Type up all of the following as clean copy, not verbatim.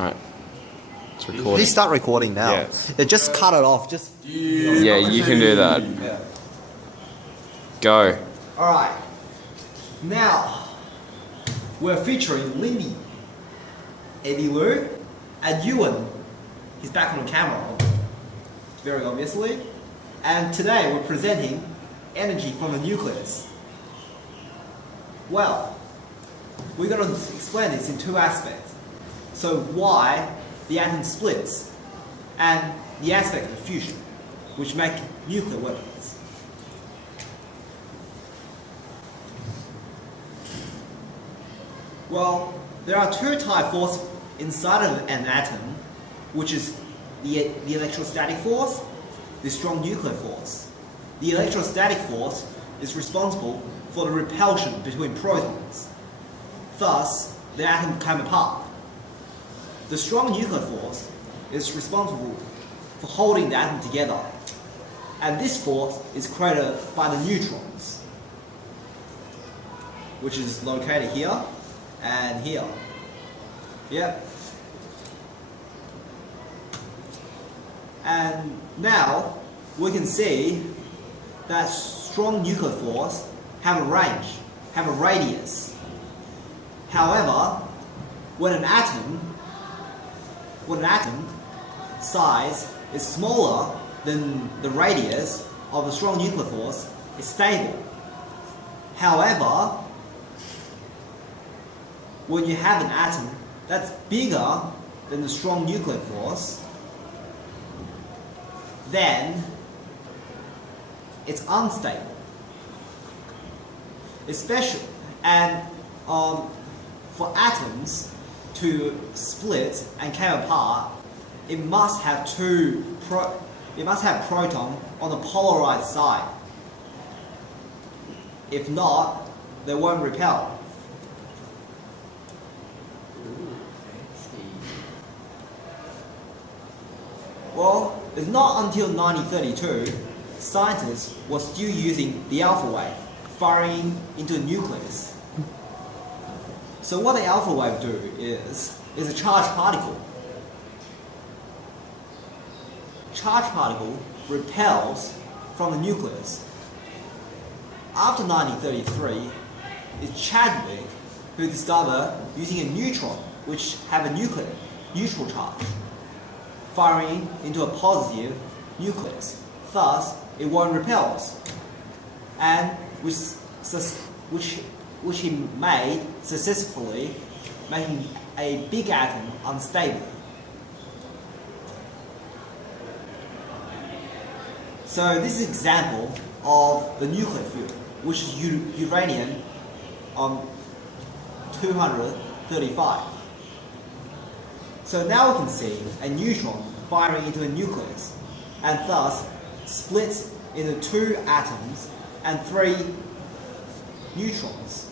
Alright. It's recording. Please start recording now. Yes. Yeah, just cut it off. Just. Yeah, you can do that. Yeah. Go. Alright. Now, we're featuring Lindy, Eddie Lou, and Ewan. He's back on the camera, very obviously. And today we're presenting energy from the nucleus. Well, we're going to explain this in two aspects. So why the atom splits, and the aspect of fusion, which make nuclear weapons. Well, there are two type forces inside of an atom, which is the electrostatic force, the strong nuclear force. The electrostatic force is responsible for the repulsion between protons. Thus, the atom came apart. The strong nuclear force is responsible for holding the atom together, and this force is created by the neutrons, which is located here and here. Yep. And now we can see that strong nuclear force have a range, have a radius. However, when an atom size is smaller than the radius of the strong nuclear force, it's stable. However, when you have an atom that's bigger than the strong nuclear force, then it's unstable. Especially, and for atoms to split and come apart, it must have proton on the polarized side. If not, they won't repel. Well, it's not until 1932 scientists were still using the alpha wave, firing into the nucleus. So what the alpha wave do is a charged particle. Charged particle repels from the nucleus. After 1933, it's Chadwick who discovered using a neutron, which have a neutral charge, firing into a positive nucleus. Thus, it won't repel, and which he made successfully, making a big atom unstable. So this is an example of the nuclear fuel, which is uranium 235. So now we can see a neutron firing into a nucleus, and thus splits into two atoms and three neutrons.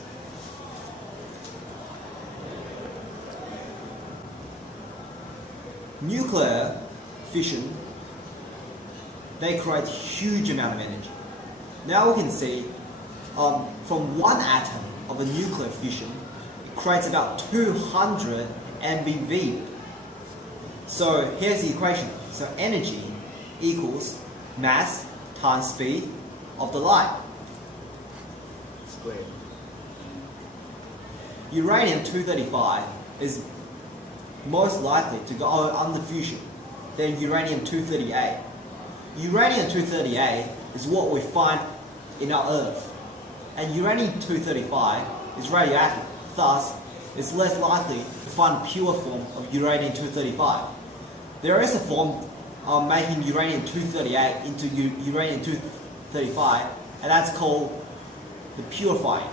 Nuclear fission, they create huge amount of energy. Now we can see from one atom of a nuclear fission, it creates about 200 MeV. So here's the equation. So energy equals mass times speed of the light squared. Uranium-235 is most likely to go under fusion than uranium-238. Uranium-238 is what we find in our Earth, and uranium-235 is radioactive. Thus, it's less likely to find a pure form of uranium-235. There is a form of making uranium-238 into uranium-235, and that's called the purifying.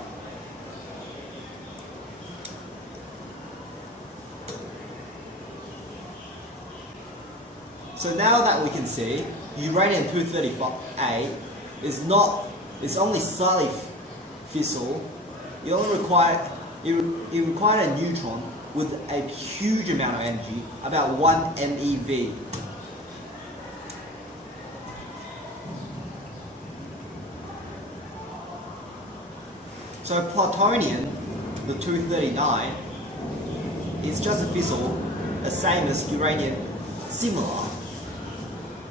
So now that we can see, uranium-238 is only slightly fissile. It only required a neutron with a huge amount of energy, about 1 MeV. So plutonium, the 239, is just a fissile the same as uranium, similar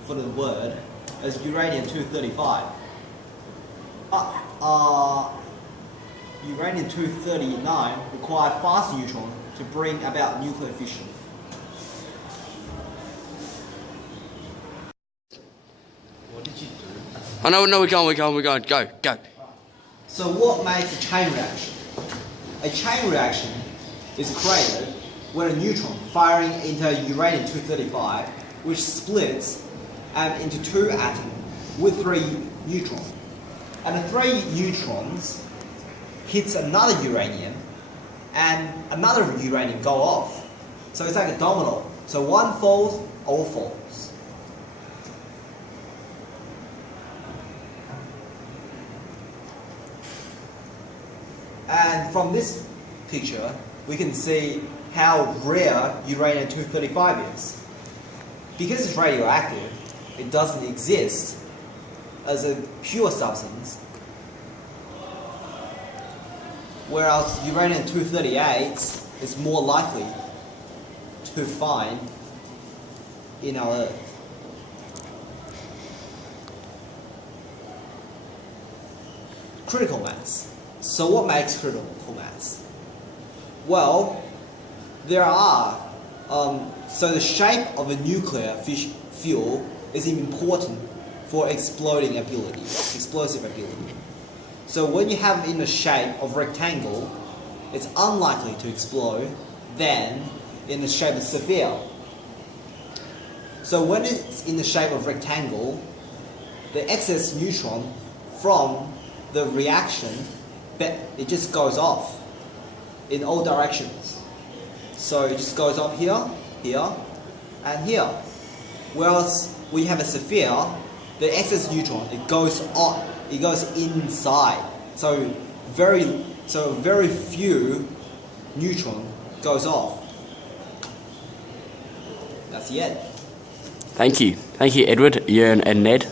for the word, as uranium-235. Uranium-239 require fast neutron to bring about nuclear fission. What did you do? Oh no, we're going. Go. So what makes a chain reaction? A chain reaction is created when a neutron firing into uranium-235, which splits into two atoms with 3 neutrons. And the 3 neutrons hits another uranium and another uranium go off. So it's like a domino. So one falls, all falls. And from this picture, we can see how rare uranium-235 is. Because it's radioactive, it doesn't exist as a pure substance, whereas uranium-238 is more likely to find in our Earth. Critical mass. So what makes critical mass? Well, there are, so the shape of a nuclear fuel is important for explosive ability. So when you have it in the shape of rectangle, it's unlikely to explode than in the shape of sphere. So when it's in the shape of rectangle, the excess neutron from the reaction, it just goes off in all directions. So it just goes off here, here, and here. Whereas we have a sphere, the excess neutron, it goes inside. So very few neutron goes off. That's the end. Thank you, Edward, Jörn, and Ned.